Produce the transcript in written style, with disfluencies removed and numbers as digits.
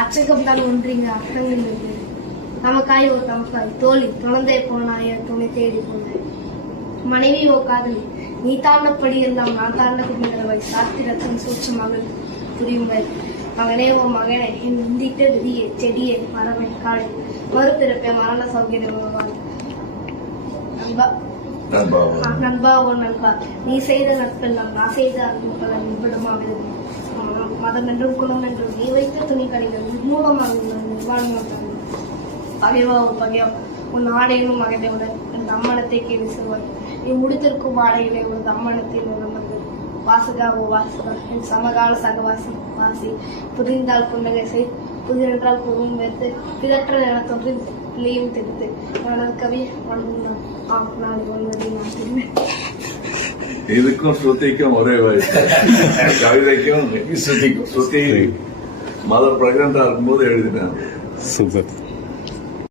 அச்சகம் தான் ஒன்றிங்க அர்த்தங்கள் இருக்கு. நமக்காய் ஓ தமக்காய் தோழி துணந்தே போனாய துணை தேடி போனாய். மனைவி ஓ காதலி நீ தாண்டப்படி எல்லாம் நான் தாண்ட குடிங்கிறவை சாத்திரத்தின் சூட்சமாக புரியுங்கள். மகனே ஓ மகனே என் இந்திட்ட விதியே செடியே மரமே காளை மறுபிறப்பே மரண சௌகரியமாக நண்பா ஓ நண்பா நீ செய்த நட்பெல்லாம் நான் செய்த அன்பு பல நிர்படமாக மதம் என்றும் குணம் என்றும் நீ வைத்த துணி கடைகள் நிர்மூலமாக நிர்வாணமாக பகைவா ஓ பகைவா உன் ஆடையிலும் மகனையுடன் என் அம்மனத்தை கேள்வி சொல்வாய். நீ முடித்திருக்கும் ஆடைகளை ஒரு அம்மனத்தில் உணர்ந்தது. வாசுகா ஓ வாசுகா என் சமகால சகவாசி வாசி புதிர்ந்தால் புன்னகை செய் புதிரென்றால் பொருளும் வைத்து பிதற்ற நிலத்தொன்றில் பிள்ளையும் தெரித்து எனது கவி வணங்கும். நான் ஒன்பதை நான் திரும்பேன். இதுக்கும் ஸ்ருதிக்கும் ஒரே வயசு. கவிதைக்கும் ஸ்ருதி மதர் பிரெக்னண்டா இருக்கும்போது எழுதினேன். சூப்பர்.